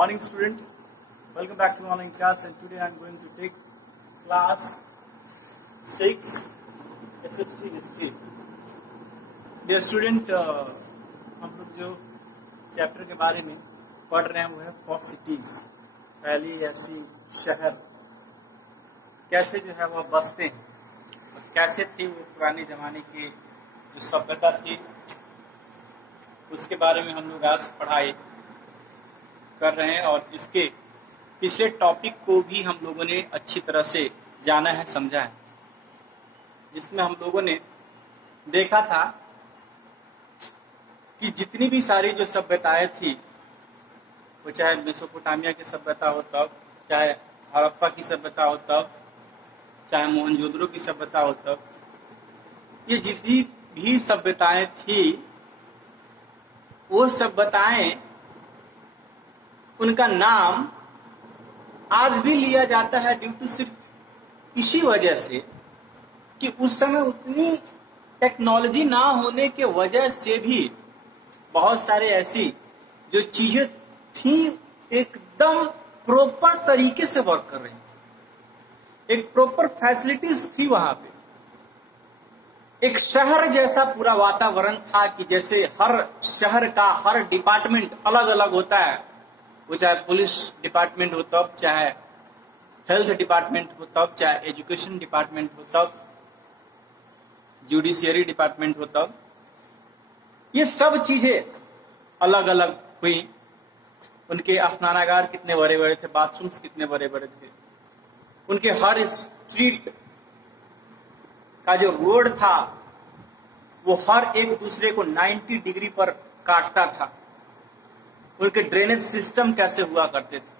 Morning student, welcome back to online class and today I am going to take class 6 SHT history. Dear student, हम लोग जो chapter के बारे में पढ़ रहे हैं वो है फॉर सिटीज, पहली ऐसी शहर कैसे जो है वह बसते हैं, कैसे थी वो पुराने जमाने की जो सभ्यता थी उसके बारे में हम लोग आज पढ़ाई कर रहे हैं और इसके पिछले टॉपिक को भी हम लोगों ने अच्छी तरह से जाना है, समझा है, जिसमें हम लोगों ने देखा था कि जितनी भी सारी जो सभ्यताएं थी, वो चाहे मेसोपोटामिया की सभ्यता हो तब, चाहे हड़प्पा की सभ्यता हो तब, चाहे मोहनजोदड़ो की सभ्यता हो तब, ये जितनी भी सभ्यताएं थी वो सभ्यताएं उनका नाम आज भी लिया जाता है ड्यू टू सिर्फ इसी वजह से कि उस समय उतनी टेक्नोलॉजी ना होने के वजह से भी बहुत सारे ऐसी जो चीजें थी एकदम प्रॉपर तरीके से वर्क कर रही थी, एक प्रॉपर फैसिलिटीज थी वहां पे, एक शहर जैसा पूरा वातावरण था कि जैसे हर शहर का हर डिपार्टमेंट अलग अलग होता है, वो चाहे पुलिस डिपार्टमेंट हो तब, चाहे हेल्थ डिपार्टमेंट हो तब, चाहे एजुकेशन डिपार्टमेंट हो तब, जुडिशियरी डिपार्टमेंट हो तब, ये सब चीजें अलग अलग हुई। उनके स्नानागार कितने बड़े बड़े थे, बाथरूम्स कितने बड़े बड़े थे, उनके हर स्ट्रीट का जो रोड था वो हर एक दूसरे को 90 डिग्री पर काटता था, उनके ड्रेनेज सिस्टम कैसे हुआ करते थे,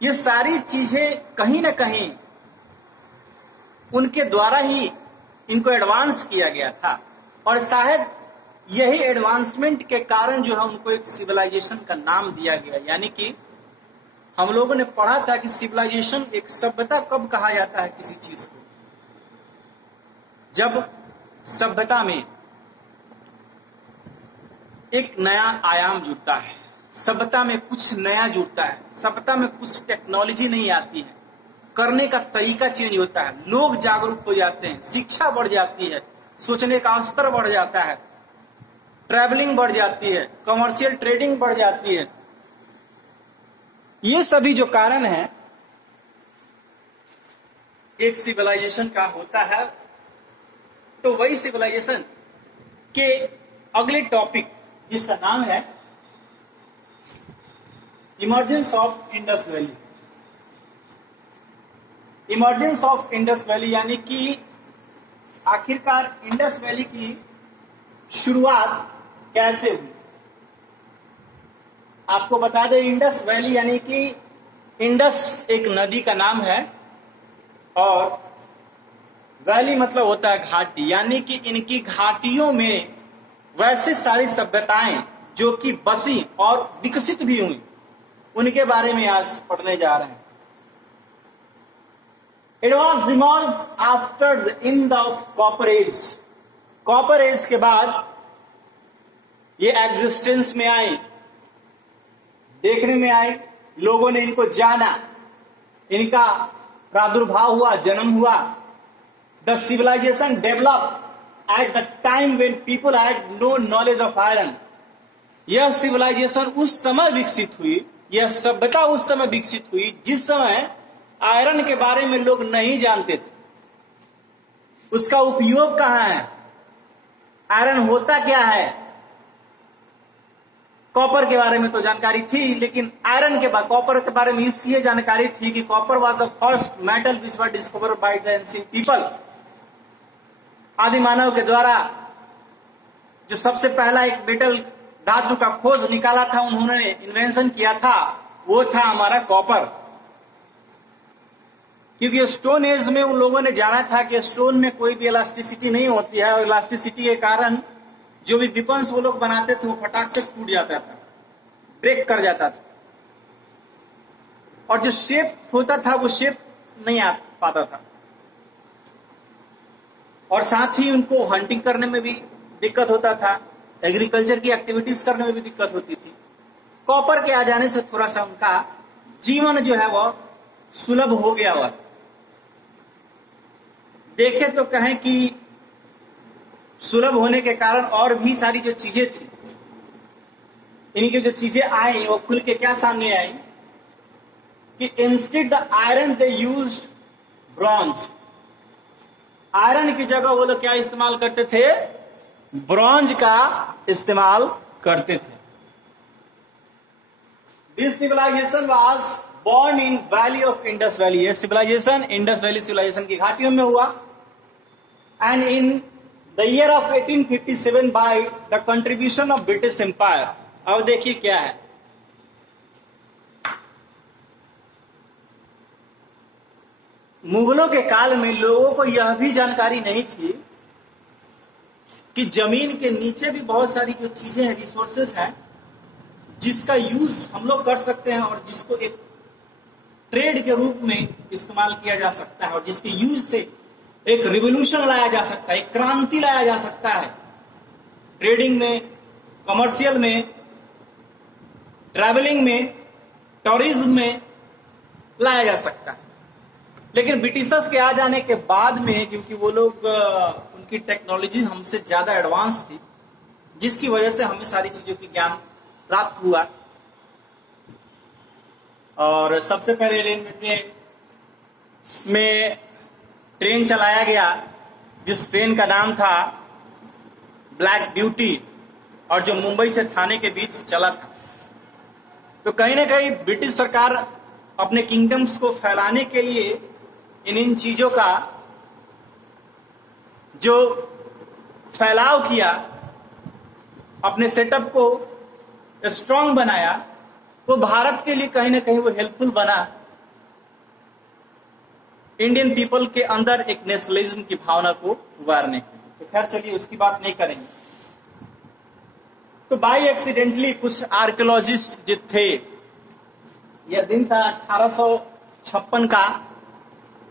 ये सारी चीजें कहीं ना कहीं उनके द्वारा ही इनको एडवांस किया गया था और शायद यही एडवांसमेंट के कारण जो है उनको एक सिविलाइजेशन का नाम दिया गया। यानी कि हम लोगों ने पढ़ा था कि सिविलाइजेशन, एक सभ्यता कब कहा जाता है किसी चीज को, जब सभ्यता में एक नया आयाम जुड़ता है, सभ्यता में कुछ नया जुड़ता है, सभ्यता में कुछ टेक्नोलॉजी नहीं आती है, करने का तरीका चेंज होता है, लोग जागरूक हो जाते हैं, शिक्षा बढ़ जाती है, सोचने का स्तर बढ़ जाता है, ट्रैवलिंग बढ़ जाती है, कमर्शियल ट्रेडिंग बढ़ जाती है। ये सभी जो कारण है एक सिविलाइजेशन का होता है। तो वही सिविलाइजेशन के अगले टॉपिक जिसका नाम है emergence of Indus valley. Emergence of Indus valley यानी कि आखिरकार इंडस वैली की शुरुआत कैसे हुई। आपको बता दें, इंडस वैली यानी कि इंडस एक नदी का नाम है और वैली मतलब होता है घाटी, यानी कि इनकी घाटियों में वैसे सारी सभ्यताएं जो कि बसी और विकसित भी हुई, उनके बारे में आज पढ़ने जा रहे हैं। It was emerged after the end of Copper Age. Copper age के बाद ये एग्जिस्टेंस में आई, देखने में आई, लोगों ने इनको जाना, इनका प्रादुर्भाव हुआ, जन्म हुआ। The civilization developed at the time when people had no knowledge of iron. यह सिविलाइजेशन उस समय विकसित हुई, यह सभ्यता उस समय विकसित हुई जिस समय आयरन के बारे में लोग नहीं जानते थे, उसका उपयोग कहाँ है, आयरन होता क्या है। कॉपर के बारे में तो जानकारी थी, लेकिन आयरन के बाद कॉपर के बारे में इसलिए जानकारी थी कि copper was the first metal which was discovered by the ancient people. आदि मानव के द्वारा जो सबसे पहला एक मेटल धातु का खोज निकाला था, उन्होंने इन्वेंशन किया था, वो था हमारा कॉपर। क्योंकि स्टोन एज में उन लोगों ने जाना था कि स्टोन में कोई भी इलास्टिसिटी नहीं होती है और इलास्टिसिटी के कारण जो भी विपन्स वो लोग बनाते थे वो फटाक से टूट जाता था, ब्रेक कर जाता था, और जो शेप होता था वो शेप नहीं आ पाता था, और साथ ही उनको हंटिंग करने में भी दिक्कत होता था, एग्रीकल्चर की एक्टिविटीज करने में भी दिक्कत होती थी। कॉपर के आ जाने से थोड़ा सा उनका जीवन जो है वह सुलभ हो गया हुआ। देखे तो कहें कि सुलभ होने के कारण और भी सारी जो चीजें थी, इनकी जो चीजें आई वो खुल के क्या सामने आई कि instead the iron they used bronze. Iron की जगह वो लोग क्या इस्तेमाल करते थे? ब्रॉन्ज का इस्तेमाल करते थे। This civilization was born in valley of Indus Valley। ये सिविलाइजेशन इंडस वैली सिविलाइजेशन की घाटियों में हुआ। And in the year of 1857 by the contribution of British empire. अब देखिए क्या है, मुगलों के काल में लोगों को यह भी जानकारी नहीं थी कि जमीन के नीचे भी बहुत सारी जो चीजें हैं, रिसोर्सेस हैं, जिसका यूज हम लोग कर सकते हैं और जिसको एक ट्रेड के रूप में इस्तेमाल किया जा सकता है और जिसके यूज से एक रिवोल्यूशन लाया जा सकता है, एक क्रांति लाया जा सकता है। ट्रेडिंग में, कमर्शियल में, ट्रैवलिंग में, टूरिज्म में लाया जा सकता है। लेकिन ब्रिटिशर्स के आ जाने के बाद में, क्योंकि वो लोग उनकी टेक्नोलॉजी हमसे ज्यादा एडवांस थी, जिसकी वजह से हमें सारी चीजों की ज्ञान प्राप्त हुआ। और सबसे पहले रेलवे में ट्रेन चलाया गया, जिस ट्रेन का नाम था ब्लैक ब्यूटी, और जो मुंबई से थाने के बीच चला था। तो कहीं ना कहीं ब्रिटिश सरकार अपने किंगडम्स को फैलाने के लिए इन चीजों का जो फैलाव किया, अपने सेटअप को स्ट्रांग बनाया, वो भारत के लिए कहीं ना कहीं वो हेल्पफुल बना। इंडियन पीपल के अंदर एक नेशनलिज्म की भावना को उभारने की। तो खैर चलिए उसकी बात नहीं करेंगे। तो बाई एक्सीडेंटली कुछ आर्कियोलॉजिस्ट जो थे, यह दिन था 1856 का।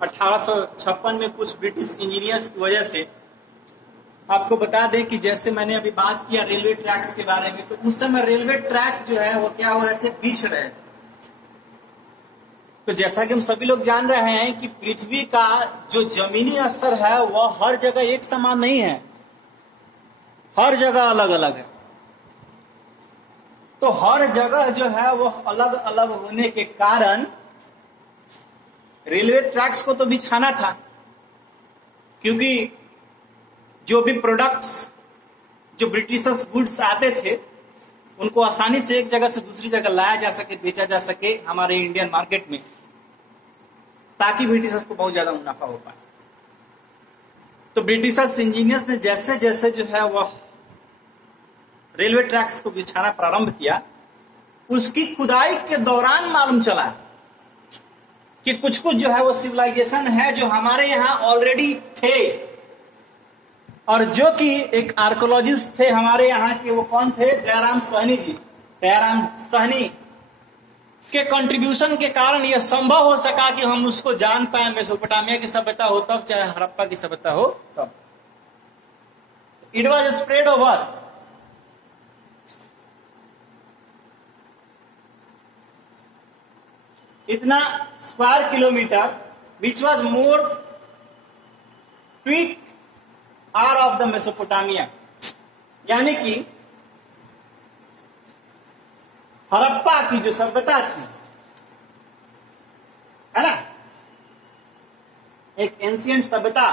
1856 में कुछ ब्रिटिश इंजीनियर्स की वजह से, आपको बता दें कि जैसे मैंने अभी बात किया रेलवे ट्रैक्स के बारे में, तो उस समय रेलवे ट्रैक जो है वो क्या हो रहे थे? बिछ रहे थे। तो जैसा कि हम सभी लोग जान रहे हैं कि पृथ्वी का जो जमीनी स्तर है वह हर जगह एक समान नहीं है, हर जगह अलग अलग है। तो हर जगह जो है वो अलग अलग होने के कारण रेलवे ट्रैक्स को तो बिछाना था, क्योंकि जो भी प्रोडक्ट्स, जो ब्रिटिशर्स गुड्स आते थे, उनको आसानी से एक जगह से दूसरी जगह लाया जा सके, बेचा जा सके हमारे इंडियन मार्केट में, ताकि ब्रिटिशर्स को बहुत ज्यादा मुनाफा हो पाए। तो ब्रिटिशर्स इंजीनियर्स ने जैसे जैसे जो है वह रेलवे ट्रैक्स को बिछाना प्रारंभ किया, उसकी खुदाई के दौरान मालूम चला कि कुछ कुछ जो है वो सिविलाइजेशन है जो हमारे यहां ऑलरेडी थे, और जो कि एक आर्कोलॉजिस्ट थे हमारे यहाँ के, वो कौन थे? दयाराम साहनी जी। दयाराम साहनी के कंट्रीब्यूशन के कारण यह संभव हो सका कि हम उसको जान पाए। मेसोपोटामिया की सभ्यता हो तब, चाहे हड़प्पा की सभ्यता हो तब। इट वॉज स्प्रेड ओवर इतना square kilometre, which was more tweak are of the Mesopotamia. यानी कि हड़प्पा की जो सभ्यता थी, है ना, एक एंशिएंट सभ्यता,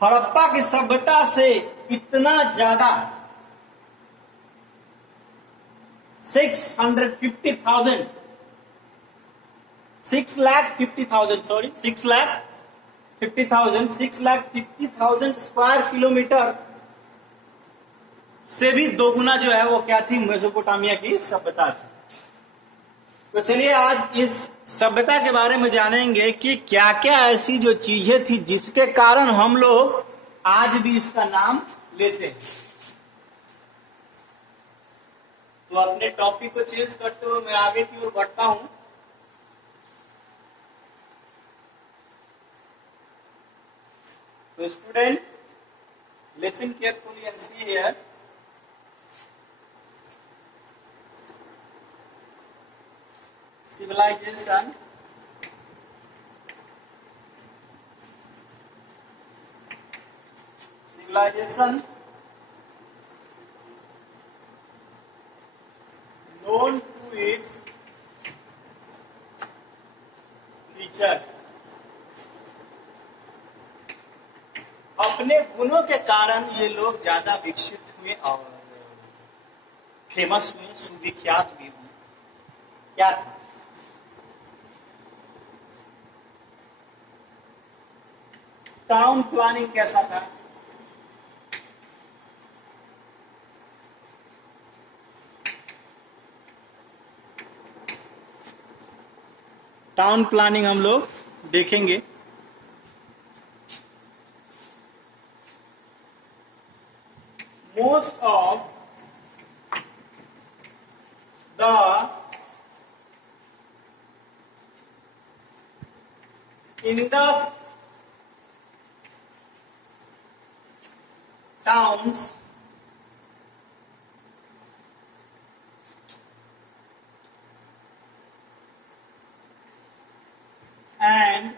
हड़प्पा की सभ्यता से इतना ज्यादा 650,000 स्क्वायर किलोमीटर से भी दोगुना जो है वो क्या थी? मेसोपोटामिया की सभ्यता थी। तो चलिए आज इस सभ्यता के बारे में जानेंगे कि क्या क्या ऐसी जो चीजें थी जिसके कारण हम लोग आज भी इसका नाम लेते हैं। तो अपने टॉपिक को चेंज करते हुए मैं आगे की ओर बढ़ता हूं। तो student, listen carefully and see here. civilization known to its feature, अपने गुणों के कारण ये लोग ज्यादा विकसित हुए और फेमस हुए, सुविख्यात भी हुए। क्या था? टाउन प्लानिंग कैसा था? टाउन प्लानिंग हम लोग देखेंगे। Most of the Indus towns and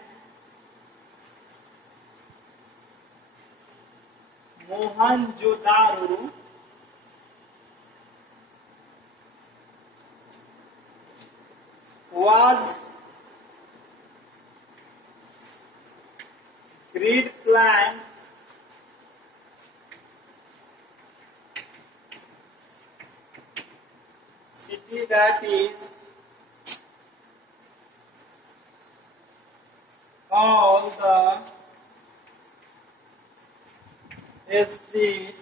Mohenjo-daro was grid plan city that is all the street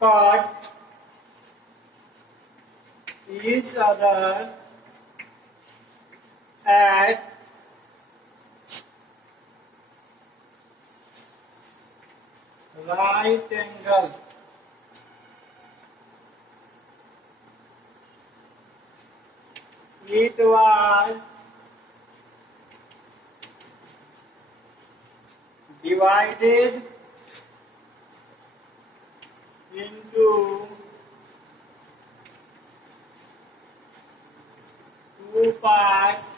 cut each other at right angle. It was divided into two parts.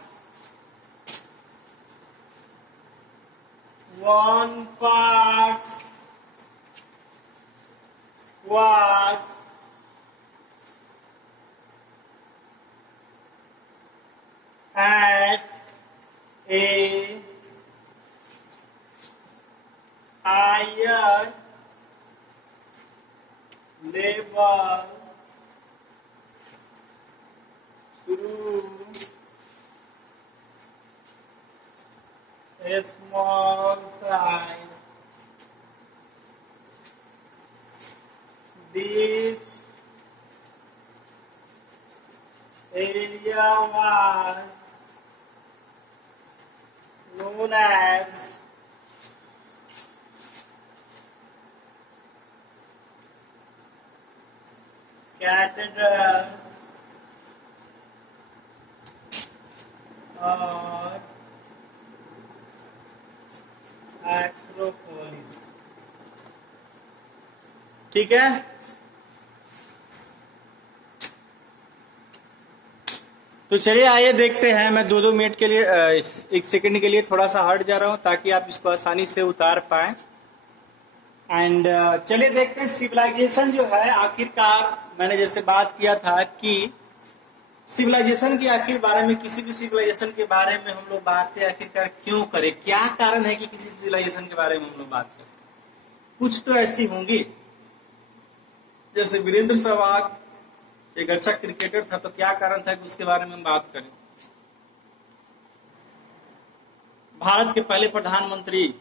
One part was at a higher level through a small size. This area was known as Cathedral or Acropolis। ठीक है, तो चलिए आइए देखते हैं। मैं 2-2 minute के लिए 1 सेकंड के लिए थोड़ा सा हट जा रहा हूं ताकि आप इसको आसानी से उतार पाए। एंड चलिए देखते हैं सिविलाइजेशन जो है, आखिरकार मैंने जैसे बात किया था कि सिविलाइजेशन के आखिर बारे में, किसी भी सिविलाइजेशन के बारे में हम लोग बातें आखिरकार क्यों करें, क्या कारण है कि किसी सिविलाइजेशन के बारे में हम लोग बात करें। कुछ तो ऐसी होंगी, जैसे वीरेंद्र सहवाग एक अच्छा क्रिकेटर था, तो क्या कारण था कि उसके बारे में हम बात करें। भारत के पहले प्रधानमंत्री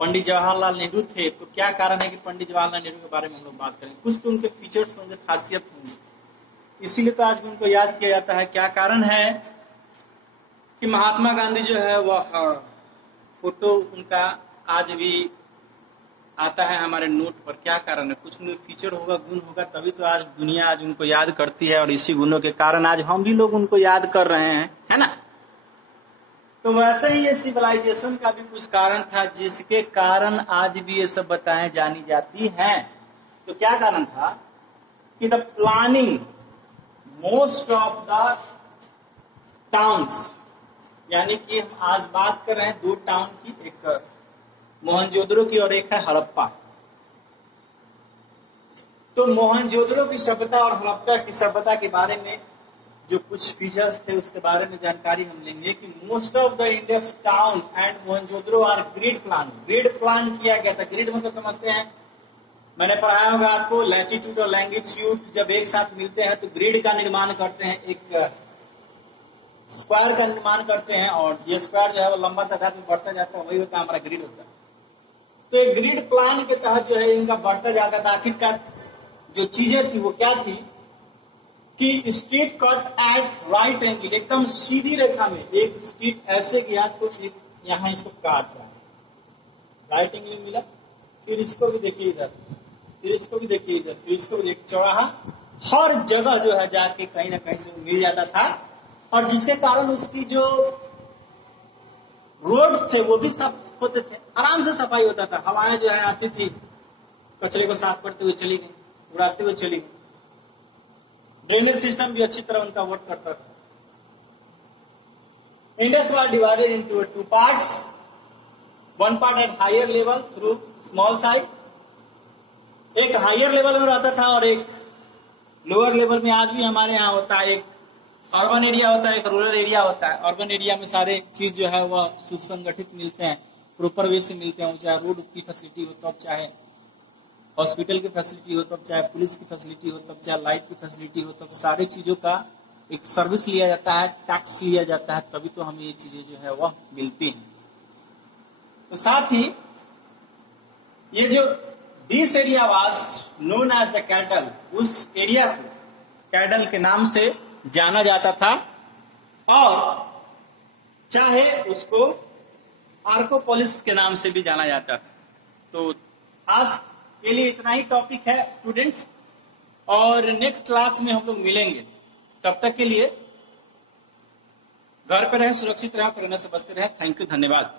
पंडित जवाहरलाल नेहरू थे, तो क्या कारण है कि पंडित जवाहरलाल नेहरू के बारे में हम लोग बात करें। कुछ तो उनके फीचर्स होंगे, खासियत होंगी, इसीलिए तो आज भी उनको याद किया जाता है। क्या कारण है कि महात्मा गांधी जो है वह फोटो उनका आज भी आता है हमारे नोट पर। क्या कारण है? कुछ उनके फीचर होगा, गुण होगा, तभी तो आज दुनिया आज उनको याद करती है, और इसी गुणों के कारण आज हम भी लोग उनको याद कर रहे हैं, है ना। तो वैसे ही ये सिविलाइजेशन का भी कुछ कारण था जिसके कारण आज भी ये सब बताएं जानी जाती हैं। तो क्या कारण था कि the planning most of the towns, यानी कि हम आज बात कर रहे हैं दो टाउन की, एक मोहनजोदड़ो की और एक है हड़प्पा। तो मोहनजोदड़ो की सभ्यता और हड़प्पा की सभ्यता के बारे में जो कुछ फीचर्स थे उसके बारे में जानकारी हम लेंगे कि most of the Indus town and Mohenjodaro are grid plan किया गया था। ग्रिड मतलब समझते हैं, मैंने पढ़ाया होगा आपको, लैटिट्यूड और लैंगिट्यूड जब एक साथ मिलते हैं तो ग्रिड का निर्माण करते हैं, एक स्क्वायर का निर्माण करते हैं, और ये स्क्वायर जो है वो लंबा तादाद में बढ़ता जाता है, वही होता है हमारा ग्रिड होता है। तो एक ग्रिड प्लान के तहत जो है इनका बढ़ता जाता था। आखिरकार जो चीजें थी वो क्या थी कि street cut at right angle, एकदम सीधी रेखा में एक स्ट्रीट ऐसे गया तो एक यहाँ इसको काट रहा है, राइट एंगल मिला, फिर इसको भी देखिए इधर, फिर इसको भी देखिए इधर, फिर इसको भी देखिए, चौराहा हर जगह जो है जाके कहीं ना कहीं से मिल जाता था, और जिसके कारण उसकी जो रोड्स थे वो भी साफ होते थे, आराम से सफाई होता था। हवाएं जो है आती थी, कचरे को साफ करते हुए चली गई, उड़ाते हुए चली गई। ड्रेनेज सिस्टम भी अच्छी तरह उनका वर्क करता था। Indus was divided into two parts, one part at higher level through small side, एक हायर लेवल में रहता था और एक लोअर लेवल में। आज भी हमारे यहाँ होता है, एक अर्बन एरिया होता है, एक रूरल एरिया होता है। अर्बन एरिया में सारे चीज जो है वह सुसंगठित मिलते हैं, प्रॉपर वे से मिलते हैं, चाहे रोड की फैसिलिटी हो तब, चाहे हॉस्पिटल की फैसिलिटी हो तब, चाहे पुलिस की फैसिलिटी हो तब, चाहे लाइट की फैसिलिटी हो तब, सारी चीजों का एक सर्विस लिया जाता है, टैक्स लिया जाता है, तभी तो हमें ये चीजें जो है वह मिलती हैं। तो साथ ही ये जो this area was known as the cattle, उस एरिया को कैटल के नाम से जाना जाता था, और चाहे उसको आर्कोपोलिस के नाम से भी जाना जाता था। तो आज के लिए इतना ही टॉपिक है स्टूडेंट्स, और नेक्स्ट क्लास में हम लोग मिलेंगे। तब तक के लिए घर पे रहें, सुरक्षित रहें, कोरोना से बचते रहें। थैंक यू, धन्यवाद।